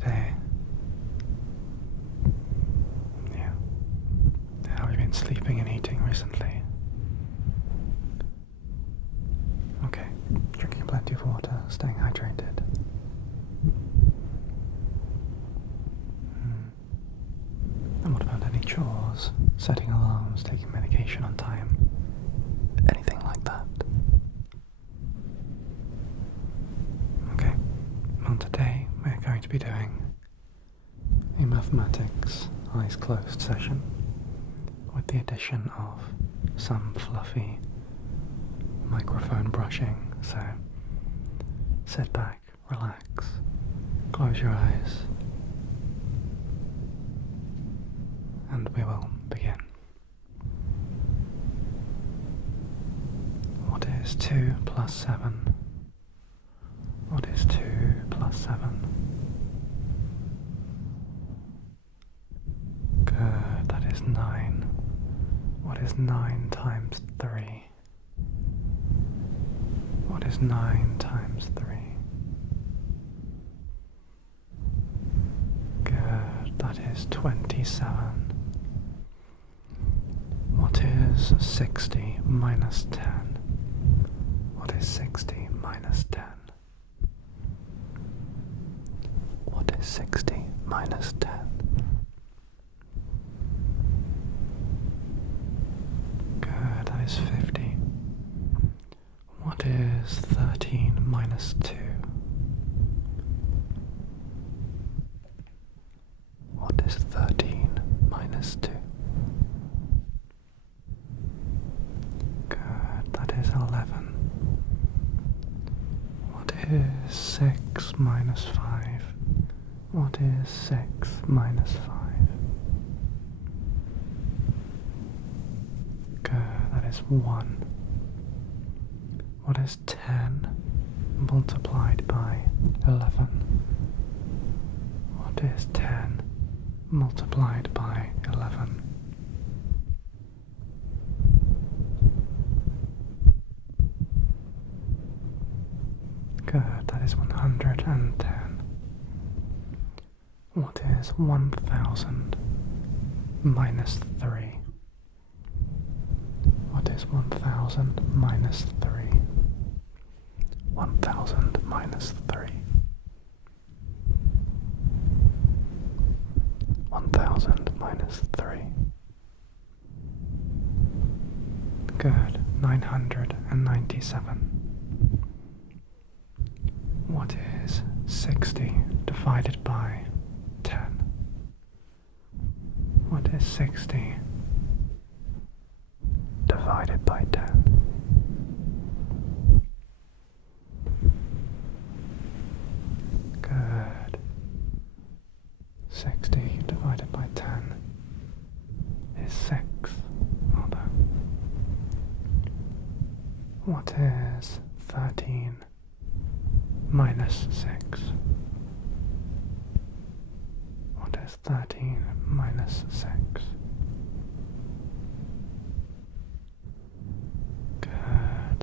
today? Yeah. How have you been sleeping and eating recently? Okay. Drinking plenty of water, staying hydrated. And what about any chores? Setting alarms, taking medication on time? Anything like that? Okay. Well, today we're going to be doing a mathematics eyes closed session with the addition of some fluffy microphone brushing. So sit back, relax, close your eyes, and we will begin. What is 2 plus 7? What is 2 plus 7? Good, that is 9. What is 9 times 3? What is 9 times 3? Good, that is 27. What is 60 minus 10? What is 60 minus 10? What is 60 minus 10? Good, that is 50. What is 13 minus 2? What is 13 minus 2? Good, that is 11. What is 6 minus 5? What is 6 minus 5? Good, that is 1. What is 10 multiplied by 11? What is 10 multiplied by 11? Good, that is 110. What is 1,000 minus 3? What is 1,000 minus 3? 1,000 minus 3. 1,000 minus 3. Good, 997. What is 60 divided by 10? What is 60 divided by 10? Good. 60 divided by 10 is 6. Well done. What is 13 minus 6? What is 13 minus 6? Good,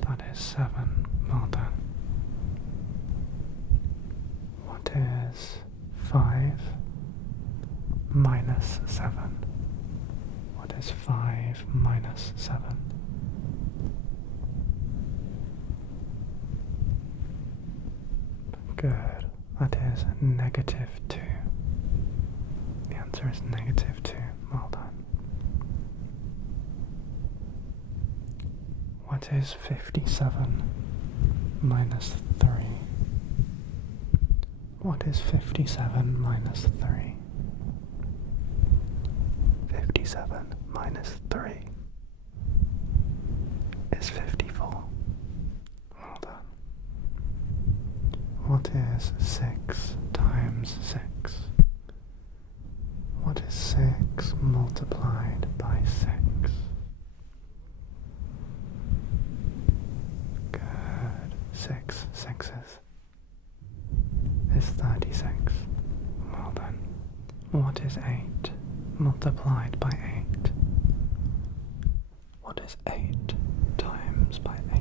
that is 7. Well done. What is 5 minus 7? What is 5 minus 7? Good, that is negative 2. The answer is negative 2. Well done. What is 57 minus 3? What is 57 minus 3? 57 minus 3 is 54. Well done. What is 6 times 6? What is 6 multiplied by 6? Good. 6 sixes is 36. Well done. What is 8 multiplied by 8? What is 8 times by 8?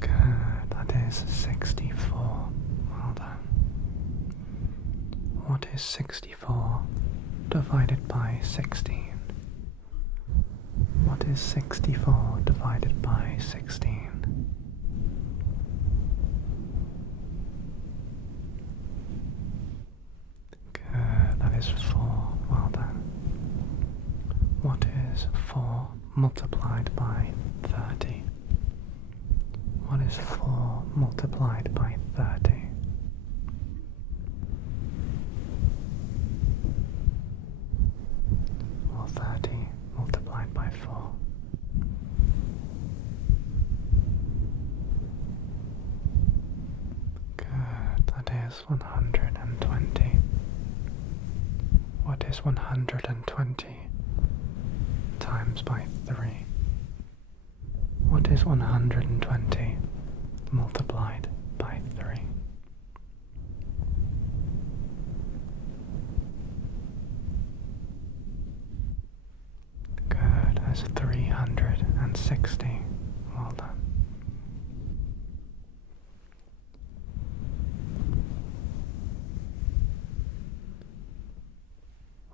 Good, that is 64? Well done. What is 64 divided by 16? What is 64 divided by 16? Good, that is 4. Well done. What is 4 multiplied by 30? What is 4 multiplied by 30? Or 30 multiplied by 4? Good, that is 120. What is 120 times by 3? What is 120 multiplied by 3? Good, that's 360. Well done.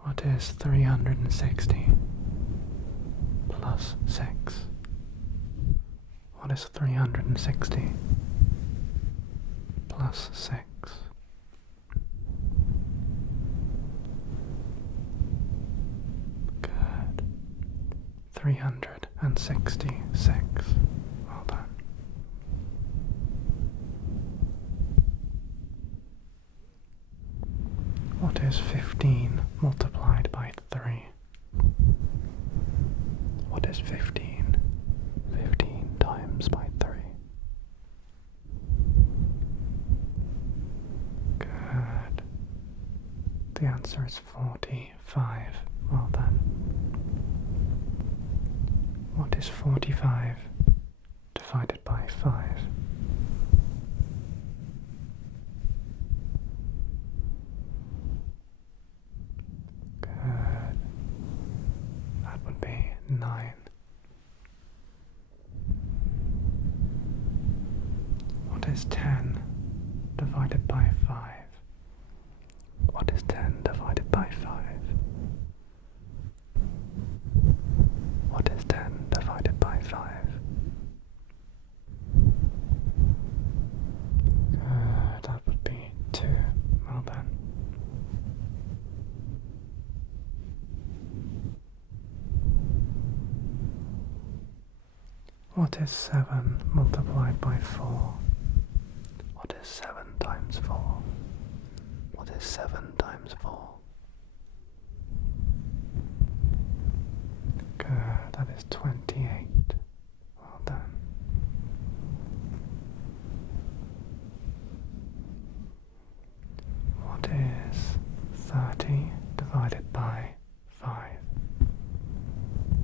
What is 360 plus 6? What is 360 plus 6? Good. 366. Well done. What is 15 multiplied by 3? What is 15? 15 times by 3. Good. The answer is 45. Well done. What is 45 divided by 5? Good. That would be 9. What is 10 divided by 5? What is 10 divided by 5? What is 10 divided by 5? Good, that would be 2. Well done. What is 7 multiplied by 4? What is 7 times 4? What is 7 times 4? Good, that is 28. Well done. What is 30 divided by 5?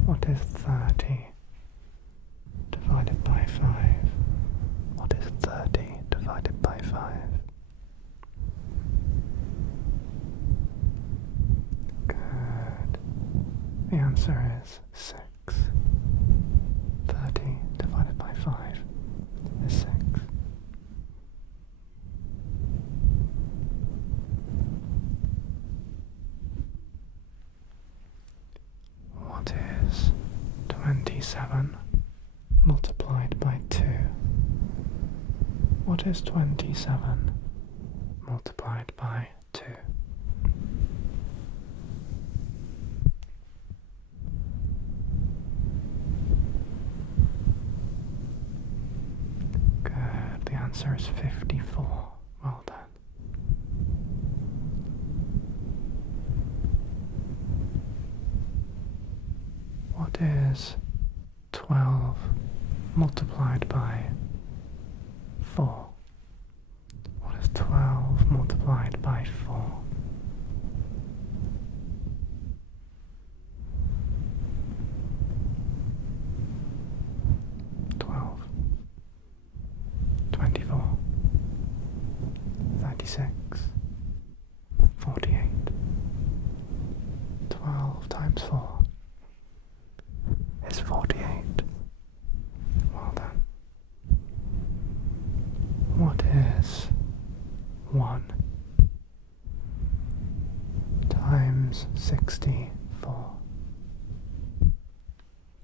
What is 30 divided by 5? What is 30 divided by 5? Good. The answer is 6. 30 divided by 5 is 6. What is 27 multiplied by 2? What is 27 multiplied by 2? Good, the answer is 54. Well done. What is 12 multiplied by 4? What is 12 multiplied by 4? Twelve, 24, 36, 48. 12 times 4 is 48. Well done. times 64?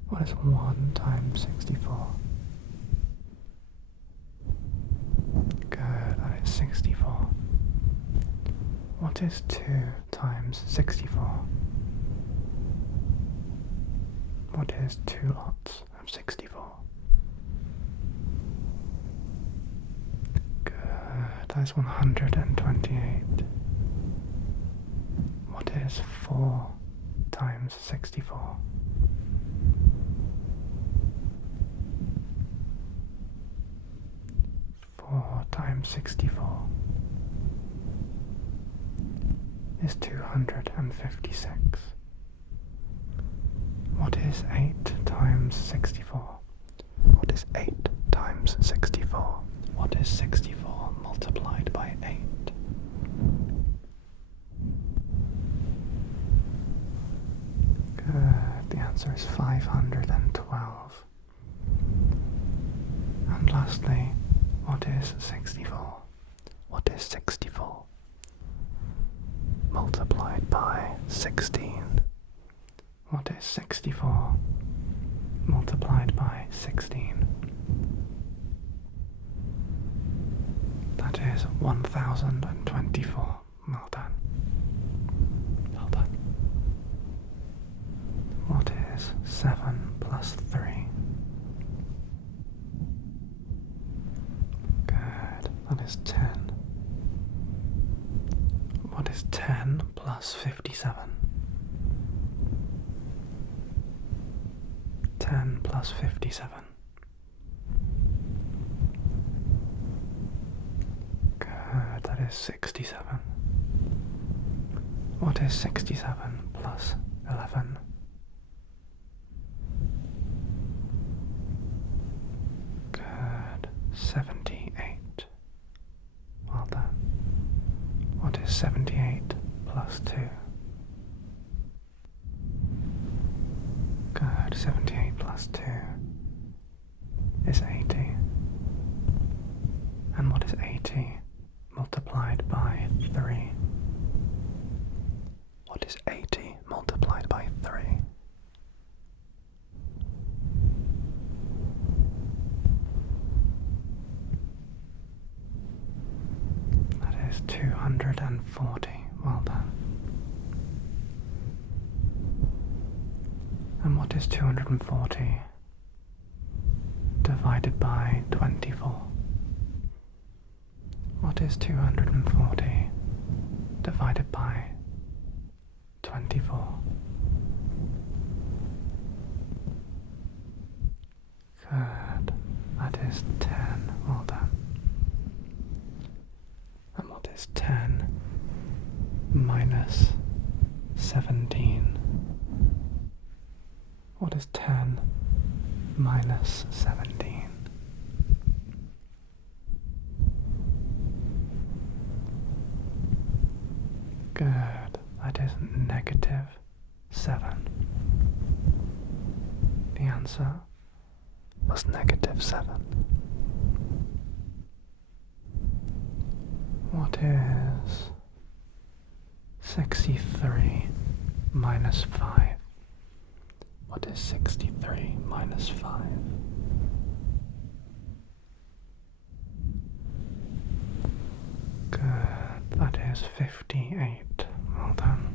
What is 1 times 64? Good, that is 64. What is 2 times 64? What is 2 lots of 64? Good, that is 128. What is 4 times 64? Times 64 is 256. What is 8 times 64? What is 8 times 64? What is 64 multiplied by 8? Good, the answer is 512. And lastly, what is 64? What is 64 multiplied by 16? What is 64 multiplied by 16? That is 1024. Well done. Well done. What is 7 plus 3? That is 10. What is 10 plus 57? 10 plus 57. Good, that is 67. What is 67 plus 11? Good, 78. Well done. What is 78 plus 2? Good, 78 plus 2 is 80. And what is 80 multiplied by 3? What is 80 multiplied by 3? That is 240. Well done. And what is 240 divided by 24? What is 240 divided by 24? Good. That is 10. Well done. And what is 10 minus 17? What is 10 minus 17? Good. That is negative 7. The answer was negative 7. What is 63 minus 5? What is 63 minus 5? Good, that is 58. Well done.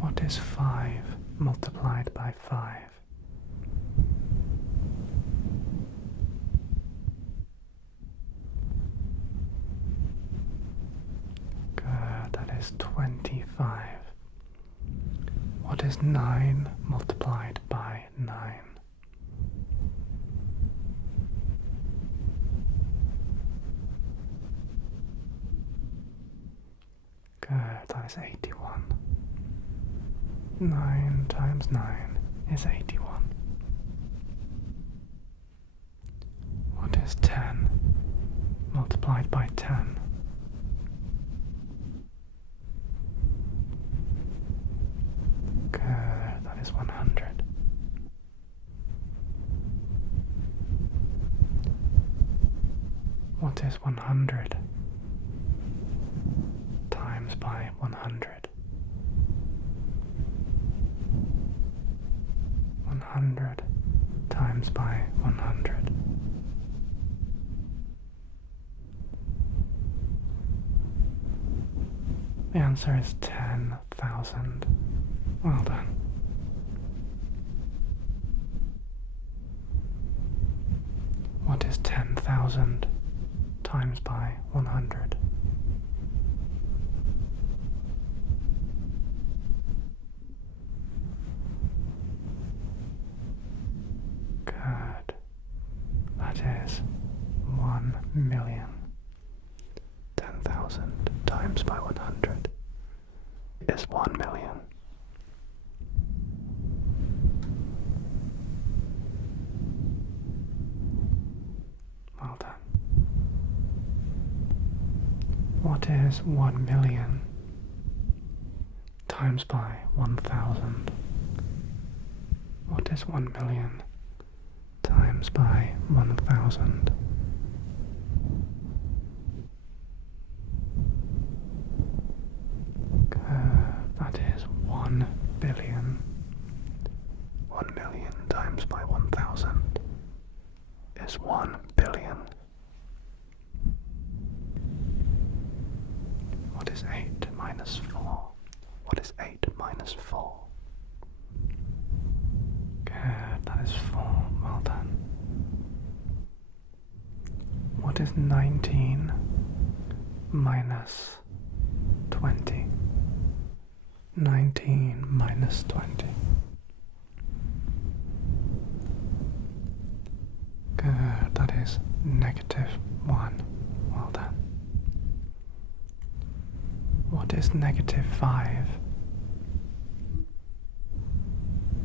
What is 5 multiplied by 5? Good, that is 25. What is 9 multiplied by 9? Good, that is 81. 9 times 9 is 81. What is 10 multiplied by 10? Good, that is 100. What is 100 times by 100? 100 times by 100. The answer is 10,000. Well done. What is 10,000 times by 100? Good. That is 1,000,000. 10,000 times by 100 is 1,000,000. Well done. What is 1,000,000 times by 1,000? What is 1,000,000 times by 1,000? That is 1,000,000,000. 1,000,000 times by 1,000 is 1,000,000,000. What is 8 minus 4? What is 8 minus 4? Good, that is 4. Well done. What is 19 minus 20? 19 minus 20. Good, that is -1. Well done. What is -5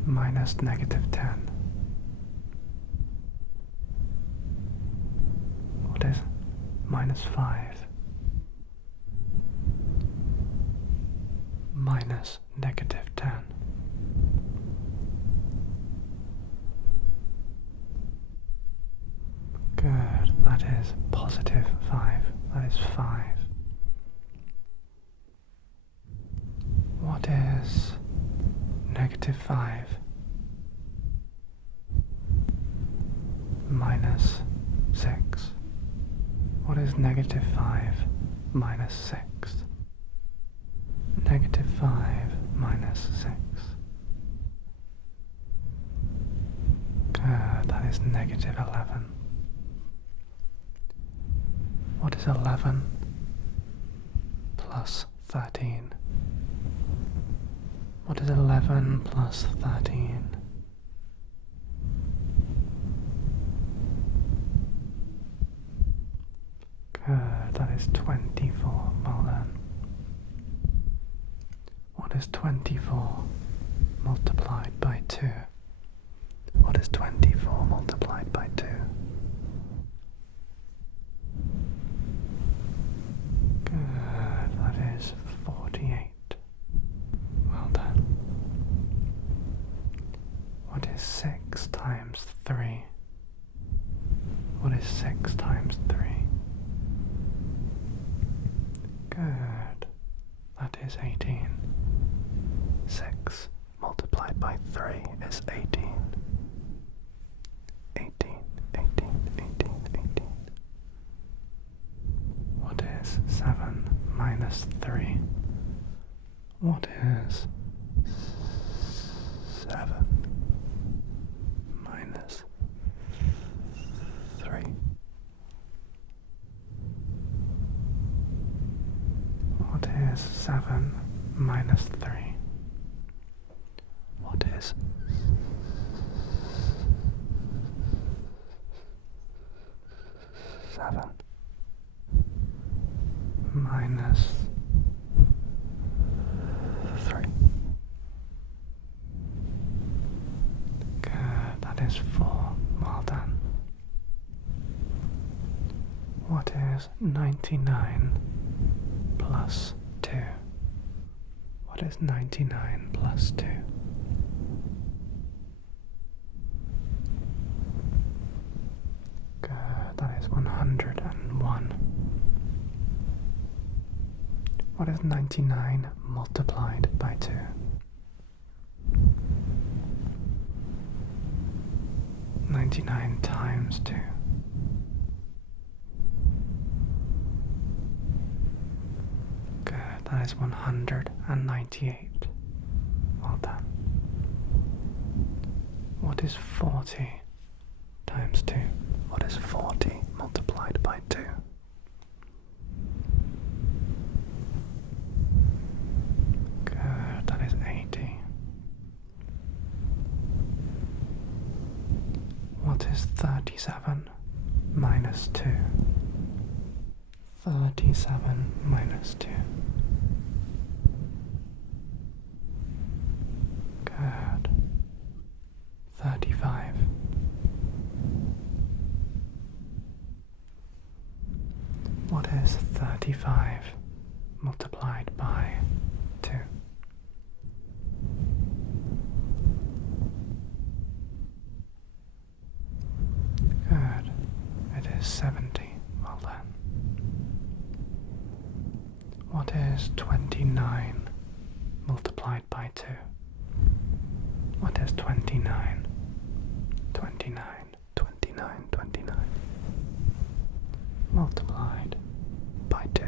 minus -10? What is -5 minus -10? Good, that is +5. That is 5. What is -5 minus 6? What is -5 minus 6? -5 minus 6. Good, that is -11. What is 11 plus 13? What is 11 plus 13? Good, that is 24. Well done. What is 24 multiplied by 2? What is 24 multiplied by 2? Good, that is 48. Well done. What is 6 times 3? What is 6 times 3? Good, that is 18. 6 multiplied by 3 is 18. 18, 18, 18, 18. What is 7 minus 3? What is 7 minus 3? What is 7 minus 3? What is 7 minus 3? Good, that is 4. Well done. What is 99 plus 2? What is 99 plus 2? Good, that is 101. 1. What is 99 multiplied by 2? "99 times 2. Good, that is 198. Well done. What is 40 times 2? What is 40 multiplied by 2? Good, that is 80. What is 37 minus 2? 37 minus 2. Good. 35. What is 35 multiplied by 2? Good. It is 70. Well done. What is 29 multiplied by 2? What is 29? 29, 29, 29. Multiplied by 2.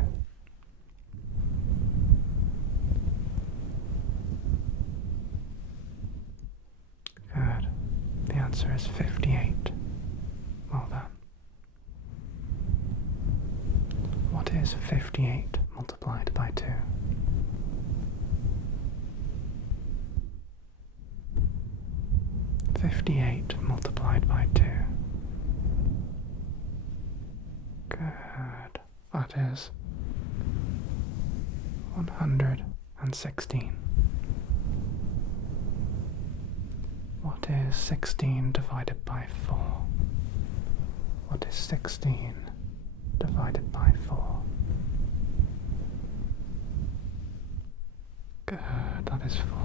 Good. The answer is 58. Well done. What is 58 multiplied by 2? "58 multiplied by 2. Good. That is 116. What is 16 divided by 4? What is 16 divided by 4? Good. That is 4.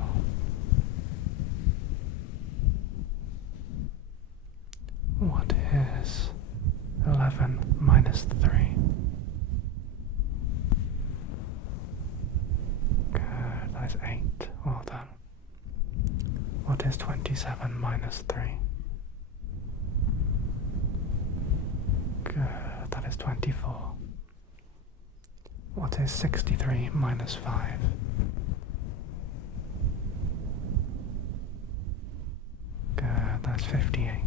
What is 11 minus 3? Good, that is 8. Well done. What is 27 minus 3? Good, that is 24. What is 63 minus 5? Good, that is 58.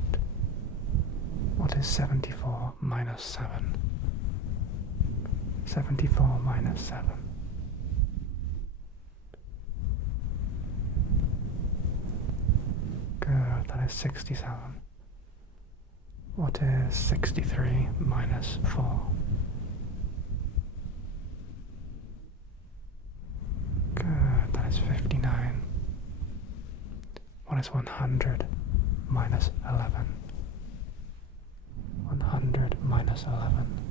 What is 74 minus 7? 74 minus 7. Good, that is 67. What is 63 minus 4? Good, that is 59. What is 100 minus 11? 100 minus 11.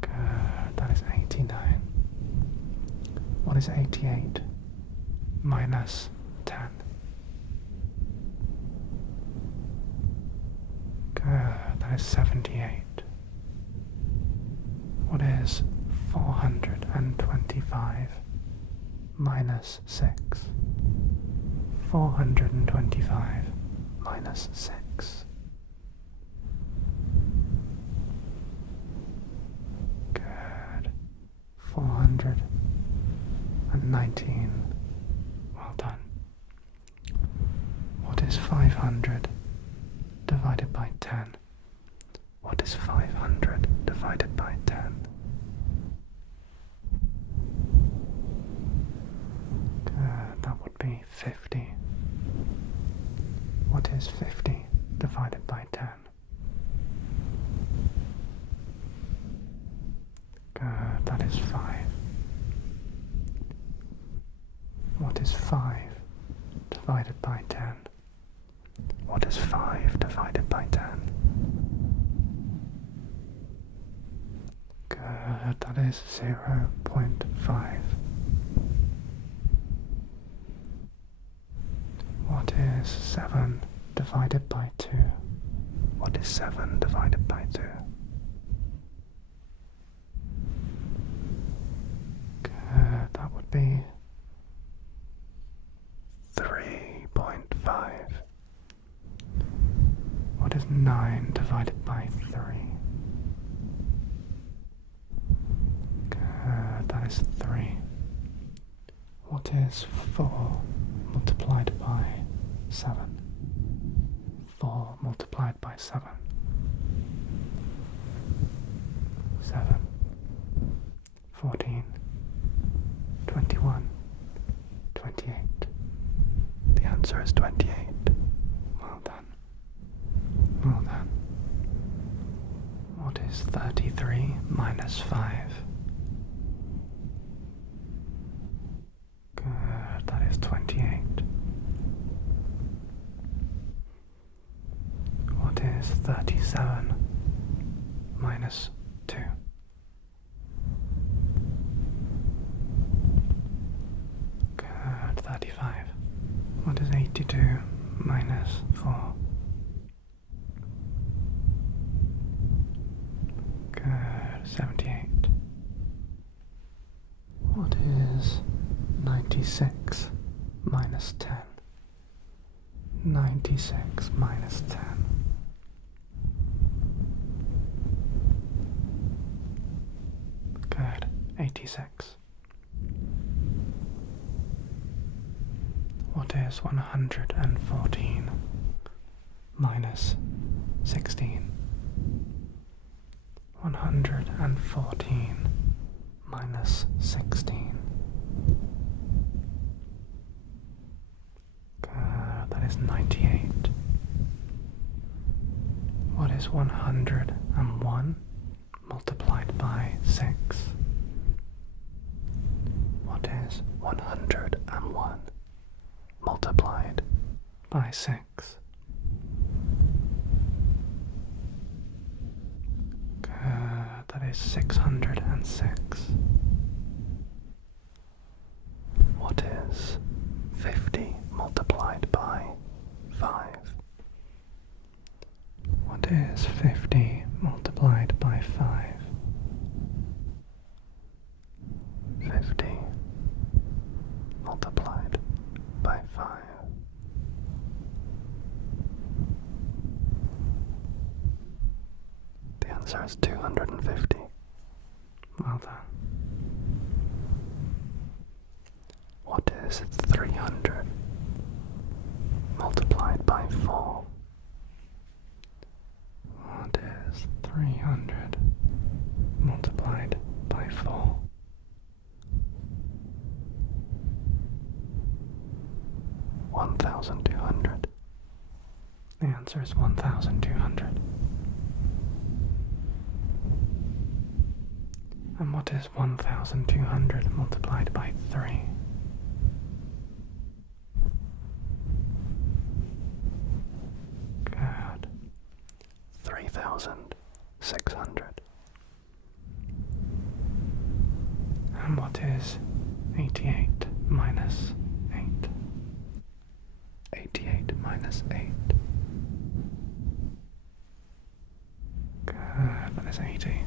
Good, that is 89. What is 88 minus 10? Good, that is 78. What is 425 minus 6? 425 minus 6. Good. 419. Well done. What is 500 divided by 10? What is 500 divided by 10? Good, that would be 50. What is 50 divided by 10? Good, that is 5. What is 5 divided by 10? What is 5 divided by 10? Good, that is 0.5. What is 7 divided by 2? What is 7 divided by 2? Good, that would be 3.5. What is 9 divided by 3? Good, that is 3. What is 4 multiplied by 7? 4 multiplied by 7. 7, 14, 21, 28. The answer is 28. Well done. Well done. What is 33 minus 5? Good, that is 28. What is 37 minus 2? Good, 35. What is 82 minus 4? Good, 78. What is 96 minus 10? 96 minus 10. Good, 86. What is 114 minus 16? 114 minus 16. That is 98. What is 101 multiplied by 6? What is 101 multiplied by 6? That is 606. What is 50 multiplied by 5? What is 50 multiplied by 5? 50 multiplied by 5. The answer is 250. Well done. What is 300 multiplied by 4? What is 300 multiplied by 4? $1,200. The answer is 1,200. And what is 1,200 multiplied by 3? Good. 3,600. And what is 88 minus 8? 88 minus 8. Good, that is 80.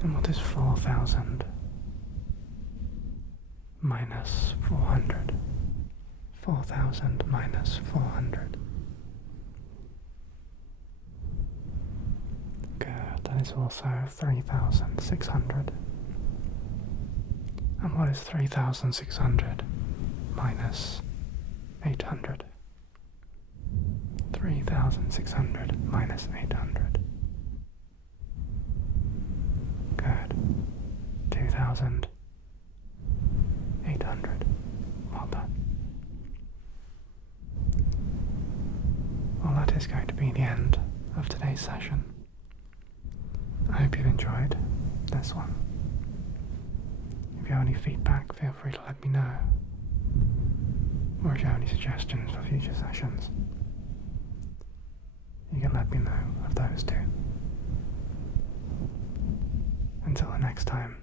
And what is 4,000 minus 400? 4,000 minus 400. Good, that is also 3,600. And what is 3,600 minus 800? 3,600 minus 800. Good. 2,800. Well done. Well, that is going to be the end of today's session. I hope you've enjoyed this one. If you have any feedback, feel free to let me know. Or if you have any suggestions for future sessions, you can let me know of those too. Until the next time,